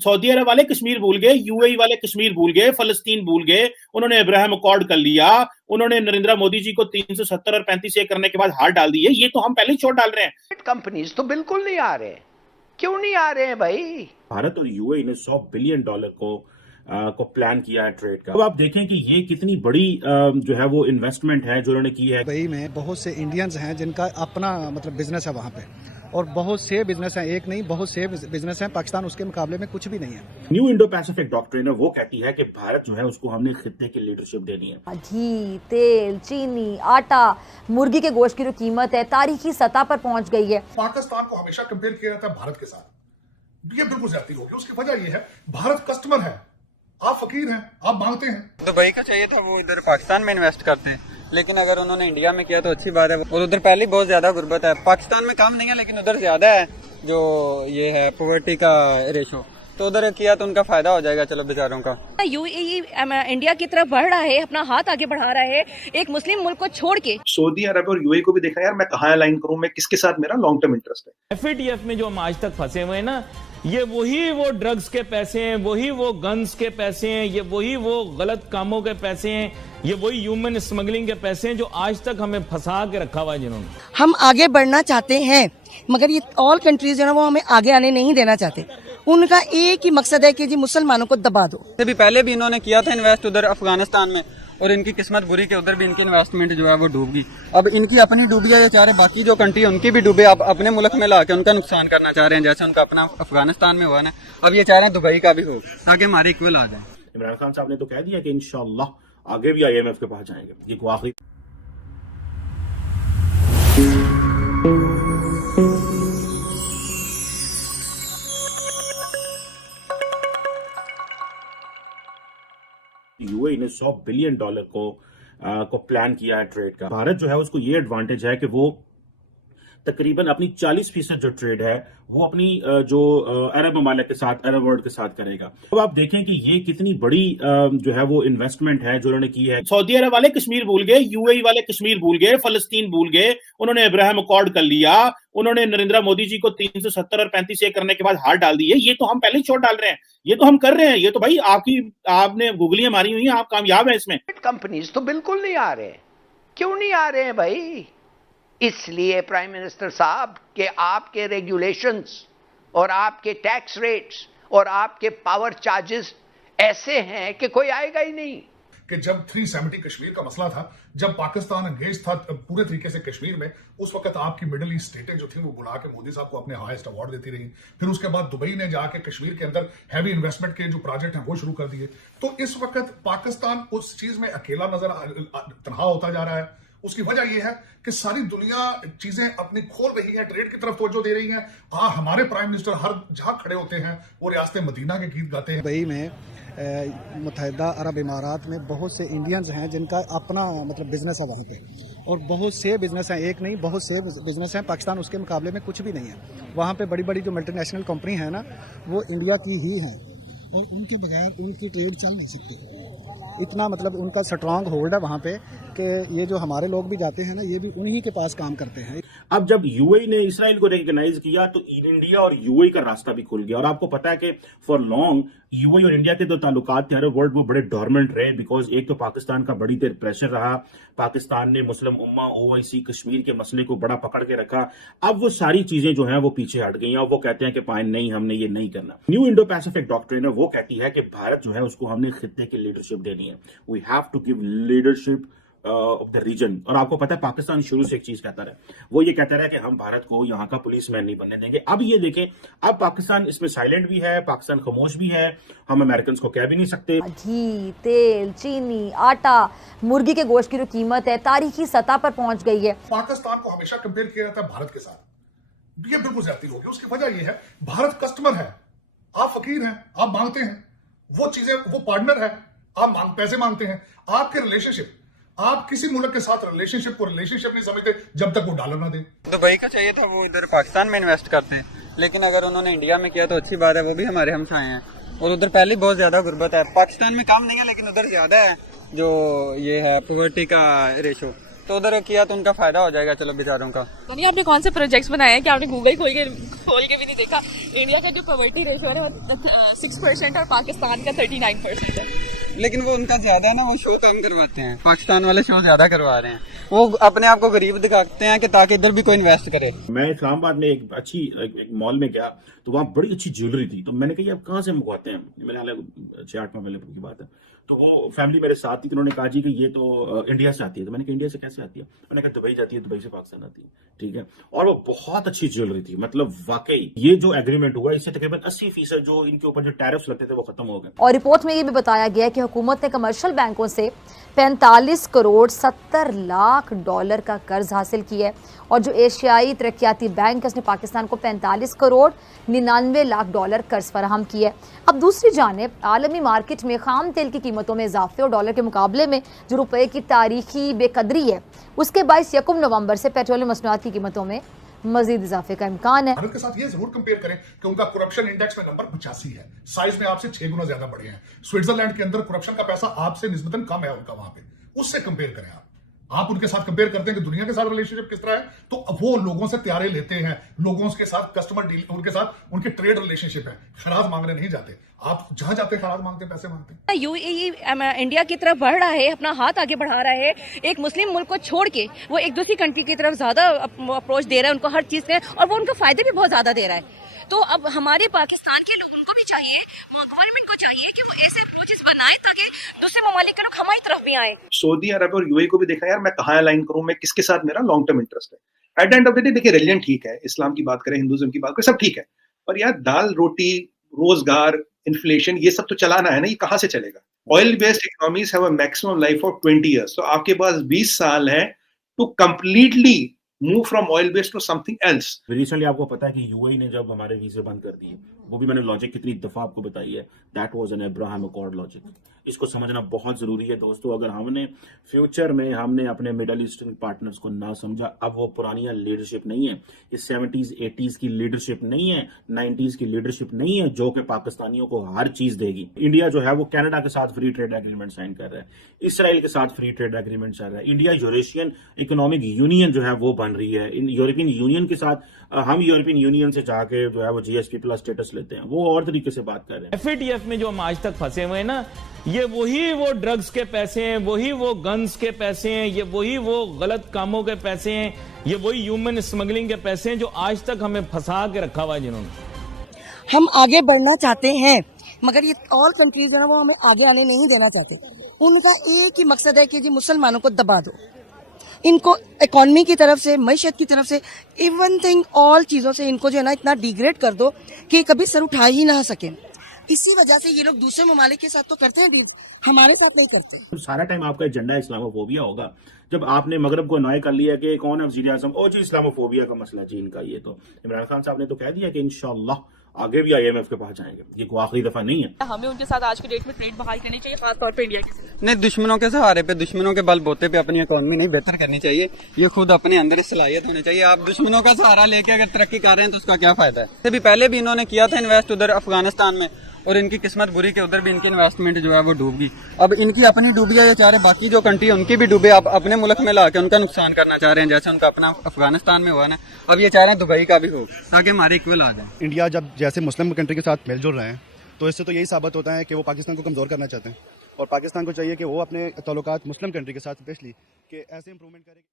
Saudi अरब वाले कश्मीर भूल गए, यूएई वाले कश्मीर भूल गए, फलस्तीन भूल गए, उन्होंने अब्राहम अकॉर्ड कर लिया, उन्होंने नरेंद्र मोदी जी को 370 और 35 ए करने के बाद हार डाल दी है। ये तो हम पहले ही छोड़ डाल रहे हैं। कंपनीज तो बिल्कुल नहीं आ रहे। क्यों नहीं आ रहे हैं भाई? भारत और यूएई ने $100 बिलियन को प्लान किया है ट्रेड का। अब आप देखें कि ये कितनी बड़ी जो है वो इन्वेस्टमेंट है जो उन्होंने की है। दुबई में बहुत से इंडियंस हैं जिनका अपना मतलब बिजनेस है वहाँ पे, और बहुत से बिजनेस हैं, एक नहीं बहुत से बिजनेस हैं। पाकिस्तान उसके मुकाबले में कुछ भी नहीं है। न्यू इंडो पैसिफिक डॉक्ट्रिन है, वो कहती है कि भारत जो है उसको हमने खित्ते की लीडरशिप देनी है। घी, तेल, चीनी, आटा, मुर्गी के गोश्त की जो कीमत है तारीखी सतह पर पहुंच गई है। पाकिस्तान को हमेशा कंपेयर किया जाता है भारत के साथ, ये बिल्कुल ज्यादती होगी। उसकी वजह ये है भारत कस्टमर है, आप फकीर हैं, आप मांगते हैं। दुबई का चाहिए तो वो इधर पाकिस्तान में इन्वेस्ट करते हैं, लेकिन अगर उन्होंने इंडिया में किया तो अच्छी बात है। और उधर पहले बहुत ज्यादा गुर्बत है, पाकिस्तान में कम नहीं है लेकिन उधर ज्यादा है जो ये है पॉवर्टी का रेशो, तो उधर किया तो उनका फायदा हो जाएगा। चलो बेचारों का। यूएई इंडिया की तरफ बढ़ रहा है, अपना हाथ आगे बढ़ा रहा है एक मुस्लिम मुल्क को छोड़ के। सऊदी अरब और यूएई को भी देखा यार, मैं कहाँ अलाइन करूं, मैं किसके साथ मेरा लॉन्ग टर्म इंटरेस्ट है। FATF में जो हम आज तक फंसे हुए हैं ना, ये वही वो ड्रग्स के पैसे हैं, वही वो गन्स के पैसे हैं, ये वही वो गलत कामों के पैसे हैं, ये वही ह्यूमन स्मगलिंग के पैसे हैं जो आज तक हमें फंसा के रखा हुआ है जिन्होंने। हम आगे बढ़ना चाहते हैं मगर ये ऑल कंट्रीज जो है वो हमें आगे आने नहीं देना चाहते। उनका एक ही मकसद है कि जी मुसलमानों को दबा दो। भी पहले भी इन्होंने किया था इन्वेस्ट उधर अफगानिस्तान में, और इनकी किस्मत बुरी कि उधर भी इनकी इन्वेस्टमेंट जो है वो डूब गई। अब इनकी अपनी डूबी है, ये चाह रहे बाकी जो कंट्री उनकी भी डूबे, अब अपने मुल्क में लाके उनका नुकसान करना चाह रहे हैं, जैसे उनका अपना अफगानिस्तान में हुआ ना। अब ये चाह रहे हैं दुबई का भी हो ताकि हमारे इक्वल आ जाए। इमरान खान साहब ने तो कह दिया कि इंशाअल्लाह आगे भी IMF के पास जाएंगे। ये को आखिरी यूएई ने $100 बिलियन को प्लान किया है ट्रेड का। भारत जो है उसको ये एडवांटेज है कि वो तकरीबन अपनी 40% जो ट्रेड है वो अपनी जो अरब ममालिक के साथ, अरब वर्ल्ड के साथ करेगा। अब आप देखें कि ये कितनी बड़ी जो है वो इन्वेस्टमेंट है जो उन्होंने की है। सऊदी अरब वाले कश्मीर भूल गए, यूएई वाले कश्मीर भूल गए, फलस्तीन भूल गए, उन्होंने अब्राहम अकॉर्ड कर लिया, उन्होंने नरेंद्र मोदी जी को 370 और 35 ए करने के बाद हार डाल दी है। ये तो हम पहले ही छोड़ डाल रहे हैं, ये तो हम कर रहे हैं। ये तो भाई आपने गूगलियां मारी हुई हैं, आप कामयाब हैं इसमें। कंपनीज तो बिल्कुल नहीं आ रहे। क्यों नहीं आ रहे हैं भाई? इसलिए प्राइम मिनिस्टर साहब के आपके रेगुलेशंस और आपके टैक्स रेट्स और आपके पावर चार्जेस ऐसे हैं कि कोई आएगा ही नहीं। कि जब 370 कश्मीर का मसला था, जब पाकिस्तान अंगेज था पूरे तरीके से कश्मीर में, उस वक्त आपकी मिडिल ईस्ट स्टेटें जो थी वो बुला के मोदी साहब को अपने हाईएस्ट अवार्ड देती रही। फिर उसके बाद दुबई ने जाके कश्मीर के अंदर हैवी इन्वेस्टमेंट के जो प्रोजेक्ट हैं वो शुरू कर दिए। तो इस वक्त पाकिस्तान उस चीज में अकेला तनहा होता जा रहा है। उसकी वजह यह है कि सारी दुनिया चीजें अपनी खोल रही है, ट्रेड की तरफ तवज्जो दे रही है। हमारे प्राइम मिनिस्टर हर जहां खड़े होते हैं वो रियासत मदीना के गीत गाते हैं। दुबई में मुत्तहिदा अरब इमारात में बहुत से इंडियंस हैं जिनका अपना मतलब बिजनेस है वहाँ पे, और बहुत से बिजनेस हैं, एक नहीं बहुत से बिजनेस हैं। पाकिस्तान उसके मुकाबले में कुछ भी नहीं है। वहाँ पे बड़ी बड़ी जो मल्टीनेशनल कंपनी है ना वो इंडिया की ही है, और उनके बगैर उनकी ट्रेड चल नहीं सकती। इतना मतलब उनका स्ट्रांग होल्ड है वहाँ पे कि ये जो हमारे लोग भी जाते हैं ना ये भी उन्हीं के पास काम करते हैं। अब जब यूएई ने इसराइल को रिकॉग्नाइज किया तो इंडिया और यूएई का रास्ता भी खुल गया। और आपको पता है कि फॉर लॉन्ग यूएई और इंडिया के जो ताल्लुकात थे अरब वर्ल्ड वो बड़े डोरमेंट रहे, बिकॉज एक तो पाकिस्तान का बड़ी देर प्रेशर रहा, पाकिस्तान ने मुस्लिम उम्मा, OIC, कश्मीर के मसले को बड़ा पकड़ के रखा। अब वो सारी चीजें जो हैं वो पीछे हट गई हैं और वो कहते हैं कि फाइन नहीं, हमने ये नहीं करना। न्यू इंडो पैसिफिक डॉक्ट्रिन है, वो कहती है कि भारत जो है उसको हमने खित्ते की लीडरशिप देनी है। We have to give leadership of the region. और आपको पता है पाकिस्तान शुरू से एक चीज कहता रहा, वो ये कहता रहा कि हम भारत को यहाँ का पुलिसमैन नहीं बनने देंगे। अब ये देखें, अब पाकिस्तान इसमें साइलेंट भी है, पाकिस्तान खामोश भी है, हम अमेरिकन को कह भी नहीं सकते। घी, तेल, चीनी, आटा, मुर्गी के गोश्त की जो कीमत है तारीखी सतह पर पहुंच गई है। पाकिस्तान को हमेशा कंपेयर किया जाता है भारत के साथ, ये बिल्कुल ज्यादती होगी। उसकी वजह यह है भारत कस्टमर है, आप फकीर हैं, आप मांगते हैं वो चीजें, वो पार्टनर है, आप पैसे मांगते हैं। आपके रिलेशनशिप, आप किसी मुल्क के साथ रिलेशनशिप को रिलेशनशिप नहीं समझते जब तक वो डॉलर ना दे। दुबई का चाहिए तो वो इधर पाकिस्तान में इन्वेस्ट करते हैं, लेकिन अगर उन्होंने इंडिया में किया तो अच्छी बात है, वो भी हमारे हमसाए हैं। और उधर पहले बहुत ज्यादा गुर्बत है, पाकिस्तान में कम नहीं है लेकिन उधर ज्यादा है जो ये है पॉवर्टी का रेशो, तो उधर किया तो उनका फायदा हो जाएगा। चलो बेचारों का। पता नहीं आपने कौन से प्रोजेक्ट्स बनाए हैं कि आपने गूगल खोल के भी नहीं देखा। इंडिया का जो पॉवर्टी रेशियो है वो 6% और पाकिस्तान का 39% है। लेकिन वो उनका ज्यादा है ना, वो शो कम करवाते हैं, पाकिस्तान वाले शो ज्यादा करवा रहे हैं। वो अपने आप को गरीब दिखाते हैं कि ताकि इधर भी कोई इन्वेस्ट करे। मैं इस्लामाबाद में एक मॉल में गया तो वहाँ बड़ी अच्छी ज्वेलरी थी। तो मैंने कहा आप कहाँ से मंगवाते हैं, मैंने हालांकि 6-8 माह पहले की बात है। तो वो फैमिली मेरे साथ थी, तो उन्होंने कहा जी कि ये तो इंडिया से आती है। तो मैंने कहा इंडिया से कैसे आती है? मैंने कहा दुबई जाती है, दुबई से पाकिस्तान आती है। ठीक है, और वो बहुत अच्छी ज्वेलरी थी, मतलब वाकई ये जो एग्रीमेंट हुआ इससे तकरीबन 80% जो इनके ऊपर जो टैरिफ्स लगते थे वो खत्म हो गए। और रिपोर्ट में ये भी बताया गया कि हुकूमत ने कमर्शियल बैंकों से 45 करोड़ 70 लाख डॉलर का कर्ज हासिल किया है, और जो एशियाई तरक्याती बैंक है उसने पाकिस्तान को 45 करोड़ 99 लाख डॉलर कर्ज फराहम किया है। अब दूसरी जानिब आलमी मार्केट में खाम तेल की कीमतों में इजाफे और डॉलर के मुकाबले में जो रुपए की तारीखी बेकदरी है उसके बायस 1 नवंबर से पेट्रोलियम मसनूआत की कीमतों में मजीद इजाफे का इम्कान है। भारत के साथ ये जरूर कंपेयर करें कि उनका करप्शन इंडेक्स में नंबर 85 है, साइज में आपसे 6 गुना ज्यादा बड़े हैं। स्विट्जरलैंड के अंदर करप्शन का पैसा आपसे निस्बतन कम है उनका, वहां पे उससे कंपेयर करें आप उनके साथ कंपेयर करते हैं कि दुनिया के साथ रिलेशनशिप किस तरह है, तो वो लोगों से त्यारे लेते हैं, लोगों के साथ कस्टमर डील, उनके साथ उनके ट्रेड रिलेशनशिप है, खराज मांगने नहीं जाते। आप जहां जाते हैं खराज मांगते हैं, पैसे मांगते हैं। यूएई इंडिया की तरफ बढ़ रहा है, अपना हाथ आगे बढ़ा रहा है। एक मुस्लिम मुल्क को छोड़ के वो एक दूसरी कंट्री की तरफ ज्यादा अप्रोच दे रहा है उनको हर चीज से, और वो उनको फायदे भी बहुत ज्यादा दे रहा है। तो अब हमारे पाकिस्तान के लोग, उनको भी चाहिए, गवर्नमेंट को चाहिए कि वो ऐसे अप्रोचेस बनाए ताकि दूसरे ममालिक के लोग हमारी तरफ भी आए। सऊदी अरब और यूएई को भी देखा यार, मैं कहाँ अलाइन करूं, मैं किसके साथ मेरा लॉन्ग टर्म इंटरेस्ट है। At the end of the day देखिए, रिलीजन ठीक है, इस्लाम की बात करें, हिंदुइज्म की बात करें, सब ठीक है, पर यार दाल रोटी, रोजगार, इन्फ्लेशन, ये सब तो चलाना है ना, ये कहाँ से चलेगा? Oil based economies have a maximum life of 20 years, तो आपके पास 20 साल है to completely move from oil based to something else. Recently आपको पता है कि यूएई ने जब हमारे वीजे बंद कर दिए, वो भी मैंने लॉजिक कितनी दफा आपको बताई है, that was an Abraham accord logic. इसको समझना बहुत जरूरी है दोस्तों। अगर हमने फ्यूचर में हमने अपने मिडल ईस्टर्न पार्टनर्स को ना समझा, अब वो पुरानी लीडरशिप नहीं है, ये 70s 80s की लीडरशिप नहीं है, 90s की लीडरशिप नहीं है जो कि पाकिस्तानियों को हर चीज देगी। इंडिया जो है वो कनाडा के साथ फ्री ट्रेड एग्रीमेंट साइन कर रहा है, इसराइल के साथ फ्री ट्रेड एग्रीमेंट चल रहा है, इंडिया यूरेशियन इकोनॉमिक यूनियन जो है वो बन रही है। यूरोपियन यूनियन के साथ हम यूरोपियन यूनियन से जाके जो है वो जीएसपी प्लस स्टेटस लेते हैं, वो और तरीके से बात कर रहे हैं। एफएटीएफ में जो हम आज तक फंसे हुए हैं ना, ये वही वो ड्रग्स के पैसे हैं, वही वो गन्स के पैसे हैं, ये वही वो गलत कामों के पैसे हैं, ये वही ह्यूमन स्मगलिंग के पैसे हैं जो आज तक हमें फंसा के रखा हुआ है जिन्होंने। हम आगे बढ़ना चाहते हैं, मगर ये ऑल कंट्रीज है ना, वो हमें आगे आने नहीं देना चाहते। उनका एक ही मकसद है कि जी मुसलमानों को दबा दो, इनको इकोनॉमी की तरफ से, मईशत की तरफ से, इवन थिंग ऑल चीजों से इनको जो है ना इतना डिग्रेड कर दो कि कभी सर उठा ही ना सके। इसी वजह से ये लोग दूसरे ममालिक के साथ तो करते हैं, हमारे साथ नहीं करते। सारा टाइम आपका एजेंडा इस्लामोफोबिया होगा। जब आपने मगरब को नॉय कर लिया कि कौन है वज़ीर आज़म, ओ जी इस्लामोफोबिया का मसला जी इनका, ये तो इमरान खान साहब ने तो कह दिया कि इंशाअल्लाह आगे भी IMF के पास जाएंगे, ये कोई आखिरी दफा नहीं है। हमें उनके साथ आज की डेट में ट्रेड बहाल करनी चाहिए, खासतौर पर इंडिया के साथ। नहीं, दुश्मनों के सहारे पे, दुश्मनों के बल बोते पे अपनी इकोनॉमी नहीं बेहतर करनी चाहिए। ये खुद अपने अंदर सलाहियत होनी चाहिए। आप दुश्मनों का सहारा लेके अगर तरक्की कर रहे हैं तो उसका क्या फायदा है? इससे भी पहले भी इन्होंने किया था इन्वेस्ट उधर अफगानिस्तान में, और इनकी किस्मत बुरी के उधर भी इनकी इन्वेस्टमेंट जो है वो डूब गई। अब इनकी अपनी डूबी है, ये चाह रहे बाकी जो कंट्री है उनकी भी डूबे, आप अपने मुल्क में लाके उनका नुकसान करना चाह रहे हैं, जैसे उनका अपना अफगानिस्तान में हुआ ना, अब ये चाह रहे हैं दुबई का भी हो ताकि हमारे इक्वल आ जाए। इंडिया जब जैसे मुस्लिम कंट्री के साथ मिलजुल रहे हैं, तो इससे तो यही साबित होता है कि वो पाकिस्तान को कमज़ोर करना चाहते हैं, और पाकिस्तान को चाहिए कि वो अपने ताल्लुकात मुस्लिम कंट्री के साथ स्पेशली कि ऐसे इंप्रूवमेंट करे।